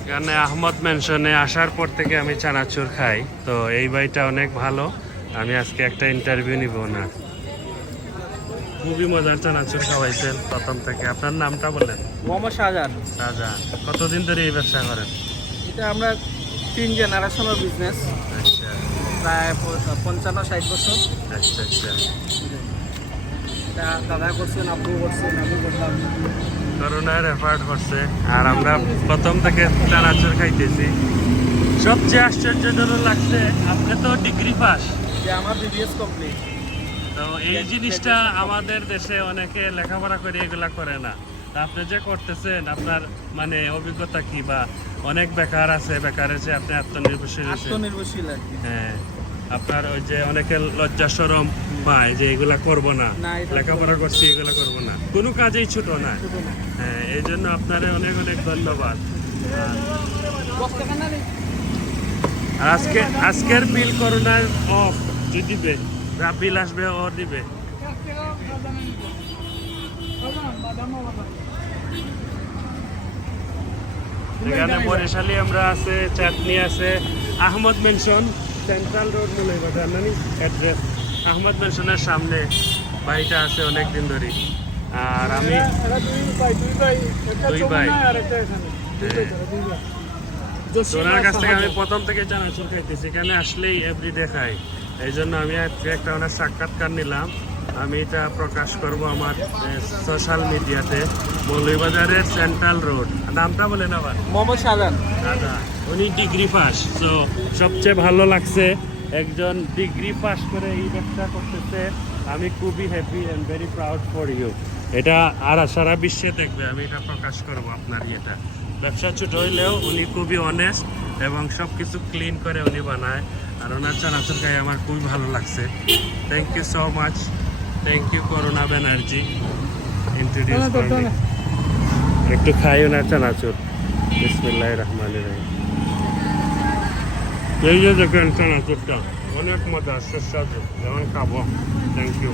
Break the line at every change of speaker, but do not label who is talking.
এখানে আহমদ মেনশনে আসার পর থেকে আমি চানাচুর খাই। তো এই বাড়িটা অনেক ভালো। আমি আজকে একটা ইন্টারভিউ নিব না খুবই মজার চানাচুর খাওয়াইছেন প্রথম থেকে। আপনার নামটা বলেন।
মোহাম্মদ শাহজাহান।
রাজা কতদিন ধরে এই ব্যবসা করেন?
এটা আমরা তিন জেনারেশনের বিজনেস
আচ্ছা।
প্রায় পঞ্চান্ন ষাট বছর।
আচ্ছা আচ্ছা।
এটা দাদা করছেন আব্বু করছেন আমি করলাম।
করছে আর আমরা প্রথম থেকে চানাচুর খাইতেছি। সবচেয়ে আশ্চর্যজনক লাগছে আপনি তো ডিগ্রি পাস।
আমার বিবিএস কমপ্লিট
তো এই জিনিসটা আমাদের দেশে অনেকে লেখাপড়া করে এগুলা করে না। আপনি যে করতেছেন আপনার মানে অভিজ্ঞতা কি বা অনেক বেকার আছে বেকারের যে আপনি আত্মনির্ভরশীল
আত্মনির্ভরশীল
হ্যাঁ। আপনার ওই যে অনেকে লজ্জা সরম পায় যে এগুলা করব না লেখাপড়া করছি এগুলা করব না। কোনো কাজেই ছোট না। হ্যাঁ এই জন্য আপনারে অনেক অনেক ধন্যবাদ। আজকে আজকের বিল করোনার অফ যে দিবে যা বিল আসবে ও দিবে। এখানে বরিশালি আমরা আছে চাটনি আছে আহমদ মেনশন সেন্ট্রাল রোড মনে হয় নানি অ্যাড্রেস আহমদ মেনশনের সামনে বাড়িটা আছে অনেক দিন ধরে আর আমি
দুই ভাই।
ওনার কাছ থেকে আমি প্রথম থেকে জানাচুর খাইতেছি এখানে আসলেই এভরিডে খাই। এই জন্য আমি একটা ওনার সাক্ষাৎকার নিলাম। আমি এটা প্রকাশ করব আমার সোশ্যাল মিডিয়াতে মৌলভীবাজারের সেন্ট্রাল রোড নামটা বলেন আবার।
মোহাম্মদ শাহজাহান।
দাদা উনি ডিগ্রি পাস তো সবচেয়ে ভালো লাগছে একজন ডিগ্রি পাস করে এই ব্যবসা করতেছে। আমি খুবই happy and very proud for you এটা আর সারা বিশ্বে দেখবে আমি এটা প্রকাশ করব আপনার ইয়েটা। ব্যবসা ছোট হইলেও উনি খুবই অনেস্ট এবং সব কিছু ক্লিন করে উনি বানায়। আর ওনার চানাচুর খাই আমার খুবই ভালো লাগছে। Thank you so much thank you corona Banerjee introduce একটু খাই ওনার চানাচুর। বিসমিল্লাহ রহমান রহিম। এই যে দেখেন চানাচুরটা অনেক মজা সুস্বাদু। যেমন খাব। Thank you